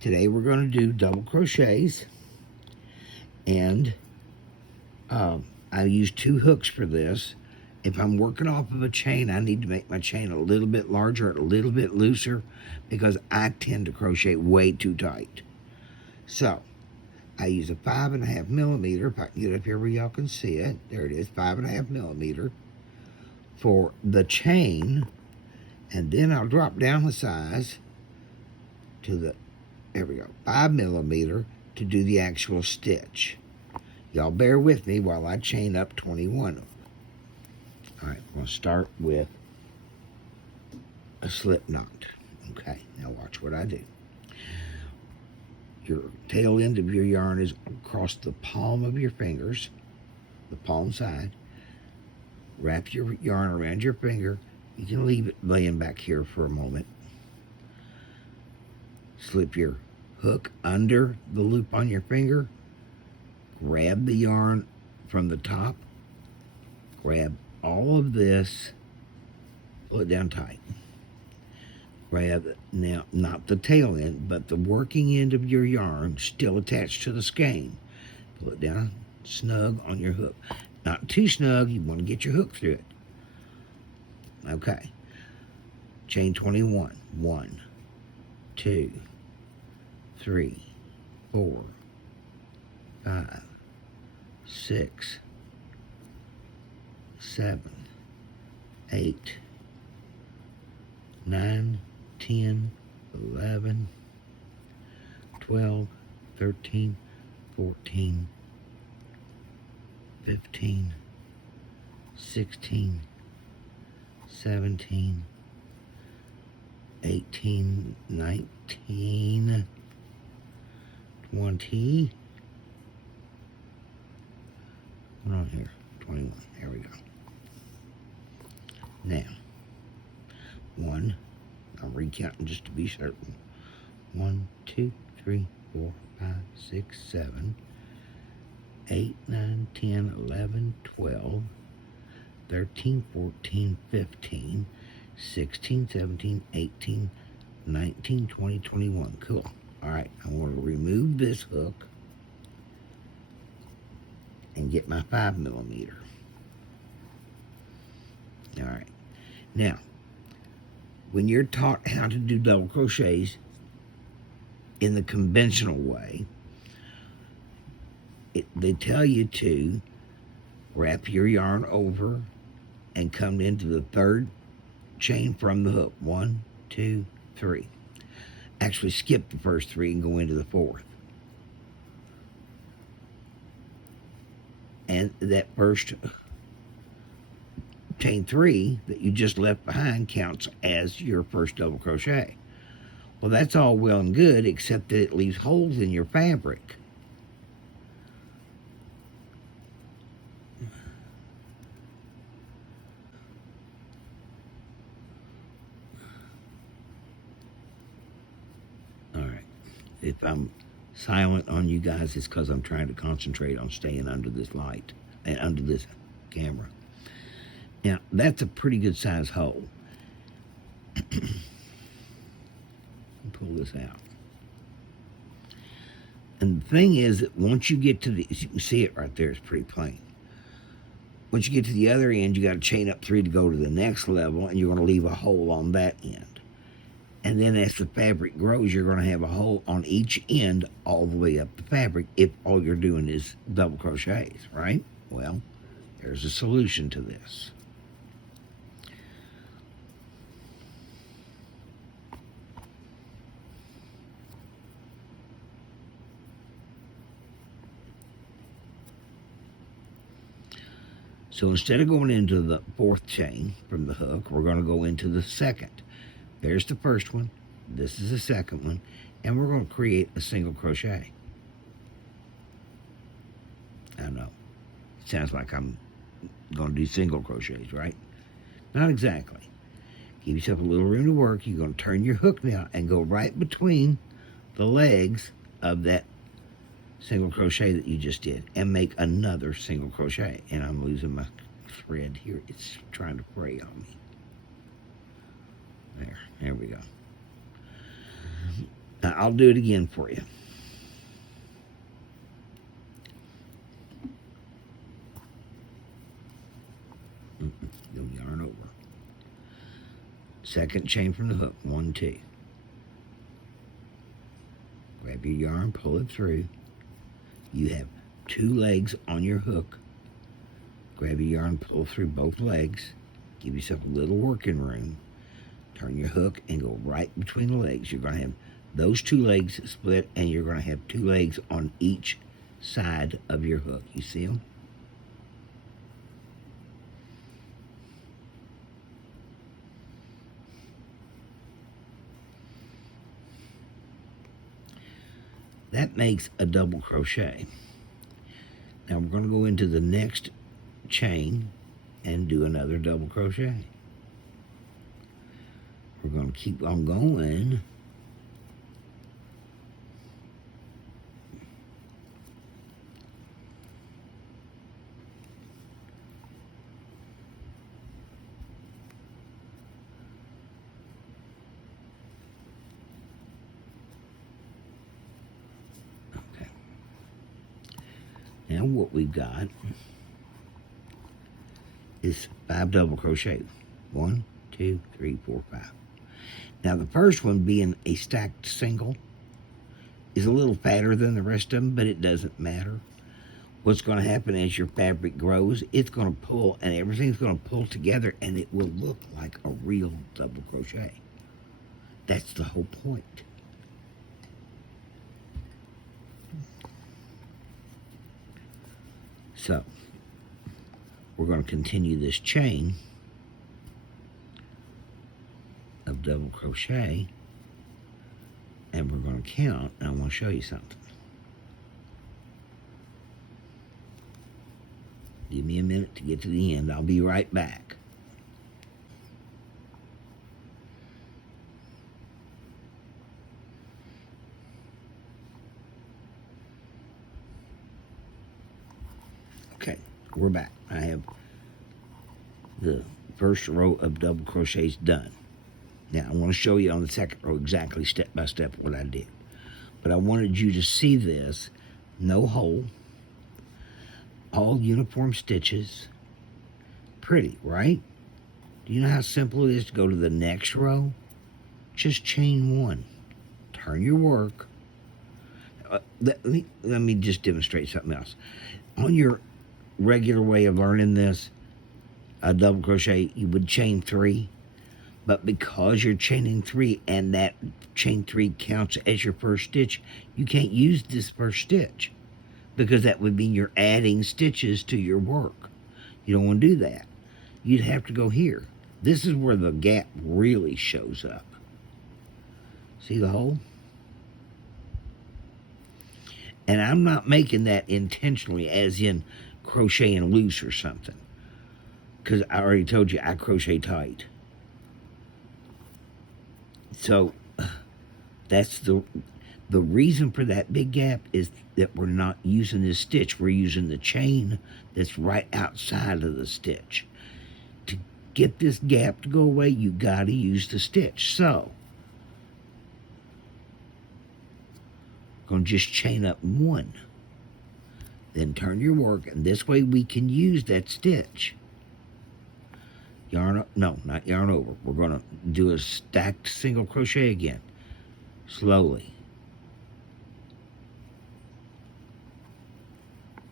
Today we're going to do double crochets, and I use 2 hooks for this. If I'm working off of a chain, I need to make my chain a little bit larger, a little bit looser, because I tend to crochet way too tight. So I use a 5.5 millimeter. If I can get up here where y'all can see it, there it is, 5.5 millimeter for the chain, and then I'll drop down the size to the, there we go, 5 millimeter to do the actual stitch. Y'all bear with me while I chain up 21 of them. All right, we're gonna start with a slip knot. Okay, now watch what I do. Your tail end of your yarn is across the palm of your fingers, the palm side. Wrap your yarn around your finger. You can leave it laying back here for a moment. Slip your hook under the loop on your finger. Grab the yarn from the top. Grab all of this. Pull it down tight. Grab, now, not the tail end, but the working end of your yarn still attached to the skein. Pull it down snug on your hook. Not too snug, you want to get your hook through it. Okay. Chain 21. 1, 2, 3, 4, 5, 6, 7, 8, 9, 10, 11, 12, 13, 14, 15, 16, 17, 18, 19, 20. What on here? 21. There we go. Now, 1. I'm recounting just to be certain. 1, 2, 3, 4, 5, 6, 7, 8, 9, 10, 11, 12, 13, 14, 15, 16, 17, 18, 19, 20, 21. Cool. All right, I want to remove this hook and get my 5 millimeter. All right. Now, when you're taught how to do double crochets in the conventional way, they tell you to wrap your yarn over and come into the 3rd chain from the hook. 1, 2, 3. Actually skip the first 3 and go into the 4th. And that first chain 3 that you just left behind counts as your first double crochet. Well, that's all well and good, except that it leaves holes in your fabric. All right. If I'm silent on you guys, it's because I'm trying to concentrate on staying under this light and under this camera. Now, that's a pretty good size hole. Pull this out. And the thing is that once you get to the, as you can see it right there, it's pretty plain. Once you get to the other end, you got to chain up 3 to go to the next level, and you're going to leave a hole on that end. And then as the fabric grows, you're going to have a hole on each end all the way up the fabric if all you're doing is double crochets, right? Well, there's a solution to this. So instead of going into the 4th chain from the hook, we're going to go into the 2nd. There's the first one. This is the 2nd one. And we're going to create a single crochet. I know. It sounds like I'm going to do single crochets, right? Not exactly. Give yourself a little room to work. You're going to turn your hook now and go right between the legs of that single crochet that you just did and make another single crochet. And I'm losing my thread here. It's trying to fray on me. There we go. I'll do it again for you. Go yarn over. Second chain from the hook, 1, 2. Grab your yarn, pull it through. You have 2 legs on your hook. Grab your yarn, pull through both legs. Give yourself a little working room. Turn your hook and go right between the legs. You're going to have those 2 legs split, and you're going to have 2 legs on each side of your hook. You see them? That makes a double crochet. Now we're going to go into the next chain and do another double crochet. We're going to keep on going. Okay. Now what we've got is 5 double crochet. 1, 2, 3, 4, 5. Now the first one, being a stacked single, is a little fatter than the rest of them, but it doesn't matter. What's going to happen as your fabric grows, it's going to pull, and everything's going to pull together, and it will look like a real double crochet. That's the whole point. So we're going to continue this chain of double crochet, and we're going to count, and I want to show you something. Give me a minute to get to the end. I'll be right back. Okay, we're back. I have the first row of double crochets done. Now, I want to show you on the second row exactly step by step what I did. But I wanted you to see this. No hole. All uniform stitches. Pretty, right? Do you know how simple it is to go to the next row? Just chain 1. Turn your work. Let me just demonstrate something else. On your regular way of learning this, a double crochet, you would chain 3. But because you're chaining 3 and that chain 3 counts as your first stitch, you can't use this first stitch because that would mean you're adding stitches to your work. You don't want to do that. You'd have to go here. This is where the gap really shows up. See the hole? And I'm not making that intentionally as in crocheting loose or something, because I already told you I crochet tight. So that's the reason for that big gap is that we're not using this stitch. We're using the chain that's right outside of the stitch. To get this gap to go away, you got to use the stitch. So I'm going to just chain up 1. Then turn your work, and this way we can use that stitch. Yarn, no, not yarn over. We're going to do a stacked single crochet again, slowly.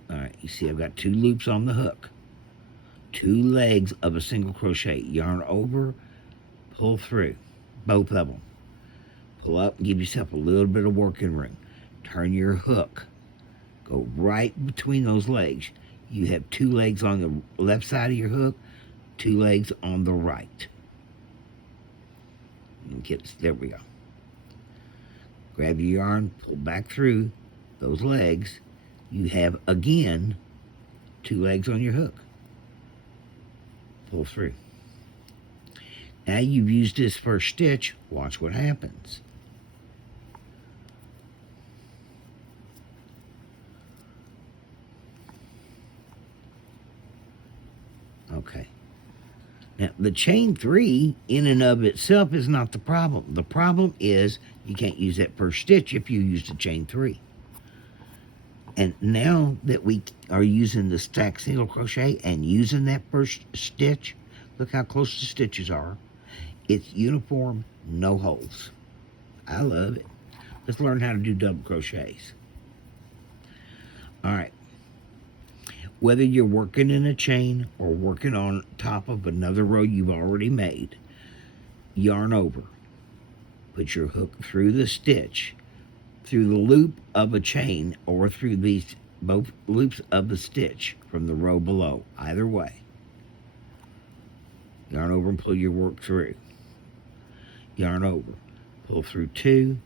All right, you see I've got 2 loops on the hook, 2 legs of a single crochet. Yarn over, pull through, both of them. Pull up, give yourself a little bit of working room. Turn your hook, go right between those legs. You have 2 legs on the left side of your hook, 2 legs on the right. There we go. Grab your yarn, pull back through those legs. You have, again, 2 legs on your hook. Pull through. Now you've used this first stitch. Watch what happens. Okay. Now, the chain 3 in and of itself is not the problem. The problem is you can't use that first stitch if you use the chain 3. And now that we are using the stack single crochet and using that first stitch, look how close the stitches are. It's uniform, no holes. I love it. Let's learn how to do double crochets. All right. Whether you're working in a chain or working on top of another row you've already made, yarn over. Put your hook through the stitch, through the loop of a chain, or through these both loops of the stitch from the row below. Either way. Yarn over and pull your work through. Yarn over. Pull through 2,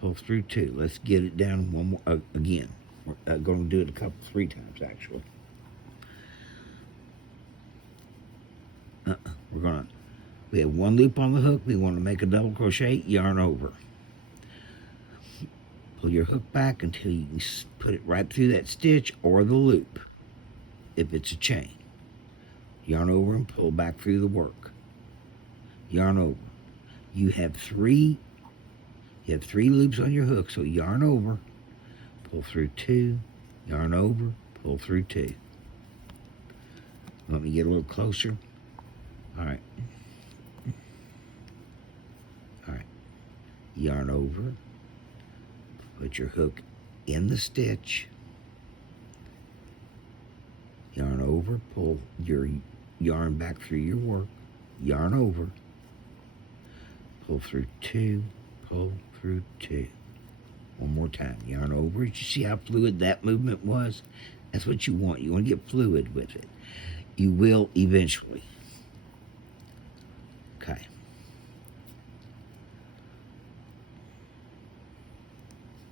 pull through 2. Let's get it down one more again. We're going to do it 3 times actually. We have one loop on the hook. We want to make a double crochet. Yarn over. Pull your hook back until you can put it right through that stitch or the loop if it's a chain. Yarn over and pull back through the work. Yarn over. You have three loops on your hook, so yarn over, pull through 2, yarn over, pull through 2. Let me get a little closer. All right. All right. Yarn over, put your hook in the stitch, yarn over, pull your yarn back through your work, yarn over, pull through 2, pull through 2. One more time, yarn over. Did you see how fluid that movement was? That's what you want. You want to get fluid with it. You will eventually. Okay.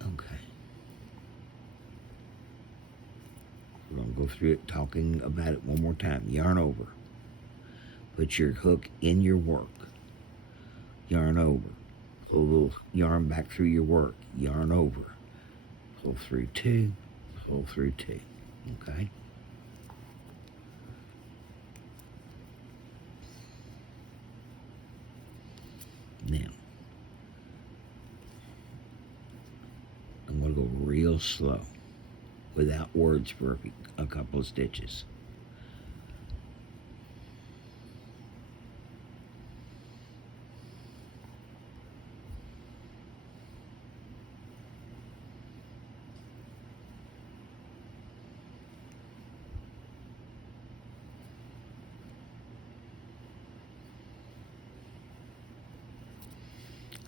Okay. We're going to go through it talking about it one more time. Yarn over. Put your hook in your work. Yarn over. Pull a little yarn back through your work. Yarn over. Pull through 2. Pull through 2. Okay? Now, I'm going to go real slow without words for a couple of stitches.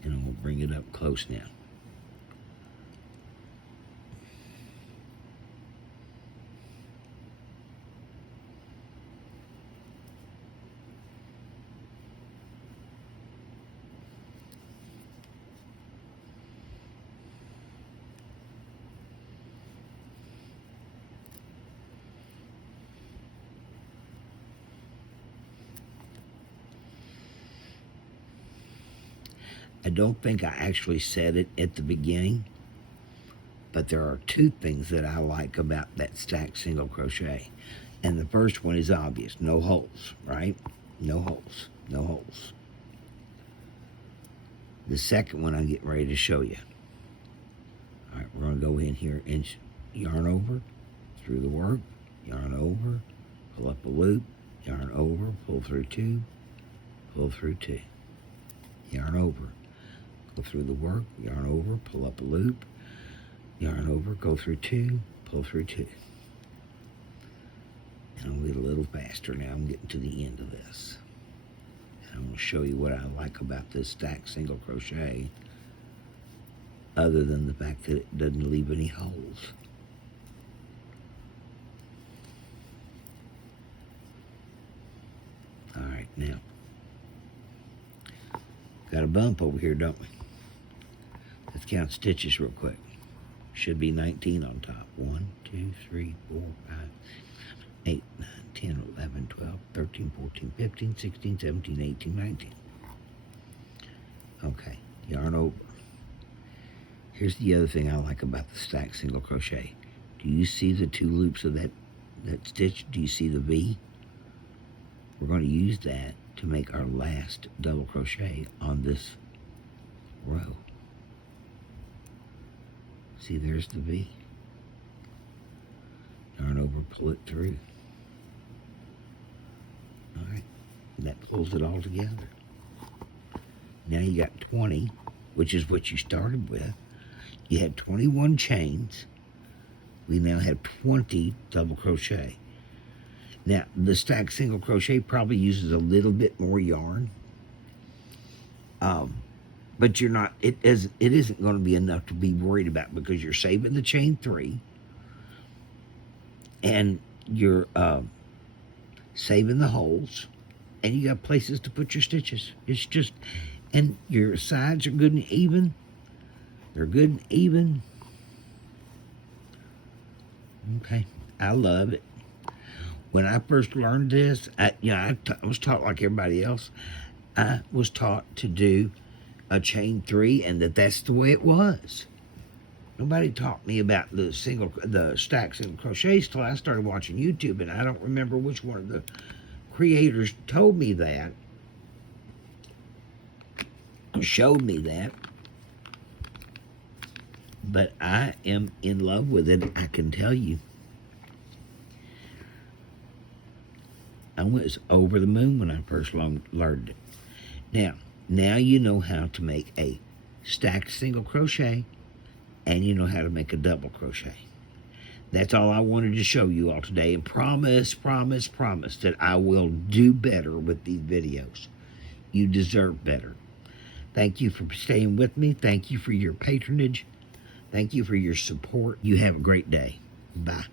And I'm going to bring it up close now. I don't think I actually said it at the beginning, but there are 2 things that I like about that stacked single crochet. And the first one is obvious. No holes, right? No holes. No holes. The second one I'm getting ready to show you. All right, we're going to go in here and yarn over through the work, yarn over, pull up a loop, yarn over, pull through 2, pull through 2, yarn over. Go through the work, yarn over, pull up a loop, yarn over, go through 2, pull through 2. And I'll get a little faster now. I'm getting to the end of this. And I'm going to show you what I like about this stacked single crochet, other than the fact that it doesn't leave any holes. All right, now, got a bump over here, don't we? Let's count stitches real quick. Should be 19 on top. 1, 2, 3, 4, 5, 8, 9, 10, 11, 12, 13, 14, 15, 16, 17, 18, 19. Okay, yarn over. Here's the other thing I like about the stacked single crochet. Do you see the 2 loops of that stitch? Do you see the V? We're going to use that to make our last double crochet on this row. See, there's the V. Yarn over, pull it through. All right, that pulls it all together. Now you got 20, which is what you started with. You had 21 chains. We now have 20 double crochet. Now, the stacked single crochet probably uses a little bit more yarn. But you're not, it isn't going to be enough to be worried about, because you're saving the chain 3 and you're saving the holes, and you got places to put your stitches. It's just, and your sides are good and even. They're good and even. Okay, I love it. When I first learned this, I was taught like everybody else. I was taught to do a chain 3, and that's the way it was. Nobody taught me about the stacks and crochets till I started watching YouTube, and I don't remember which one of the creators told me that, or showed me that. But I am in love with it, I can tell you. I was over the moon when I first learned it. Now you know how to make a stacked single crochet, and you know how to make a double crochet. That's all I wanted to show you all today, and promise that I will do better with these videos. You deserve better. Thank you for staying with me. Thank you for your patronage. Thank you for your support. You have a great day. Bye.